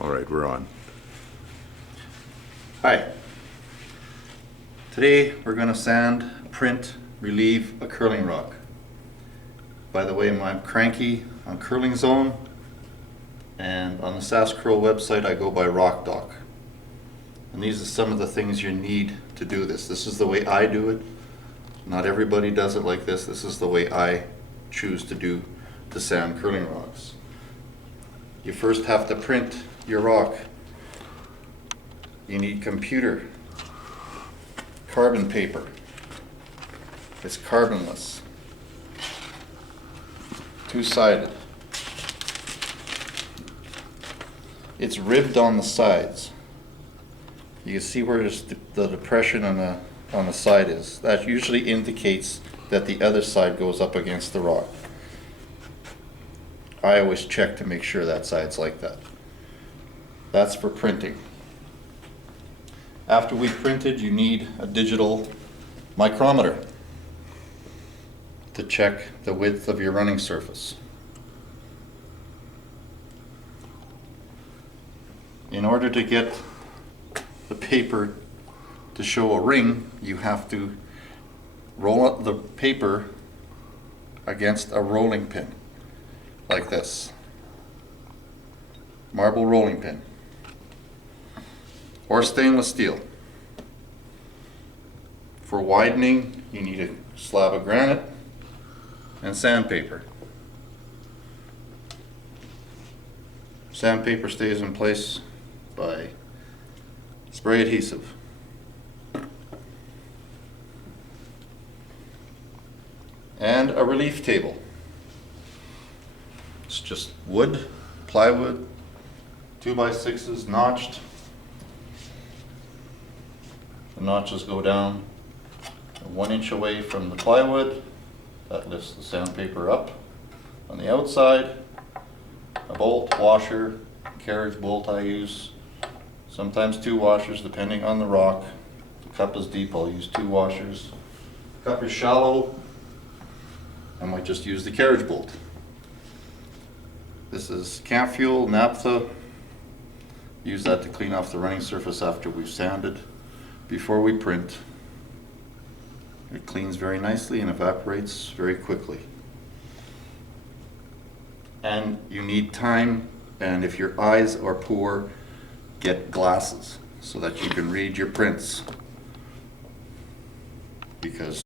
All right, we're on. Hi. Today we're going to sand, print, relieve a curling rock. By the way, I'm Cranky on Curling Zone, and on the SaskCurl website I go by Rock Doc. And these are some of the things you need to do this. This is the way I do it. Not everybody does it like this. This is the way I choose to sand curling rocks. You first have to print your rock. You need computer carbon paper. It's carbonless, two-sided. It's ribbed on the sides. You can see where the depression on the side is. That usually indicates that the other side goes up against the rock. I always check to make sure that side's like that. That's for printing. After we've printed, you need a digital micrometer to check the width of your running surface. In order to get the paper to show a ring, you have to roll up the paper against a rolling pin, like this. Marble rolling pin. Or stainless steel. For widening, you need a slab of granite and sandpaper. Sandpaper stays in place by spray adhesive. And a relief table. It's just wood, plywood, 2x6s notched. The notches go down 1 inch away from the plywood. That lifts the sandpaper up. On the outside, a bolt, washer, carriage bolt I use. Sometimes 2 washers depending on the rock. If the cup is deep, I'll use 2 washers. If the cup is shallow, I might just use the carriage bolt. This is camp fuel, naphtha. Use that to clean off the running surface after we've sanded. Before we print, it cleans very nicely and evaporates very quickly. And you need time, and if your eyes are poor, get glasses so that you can read your prints. Because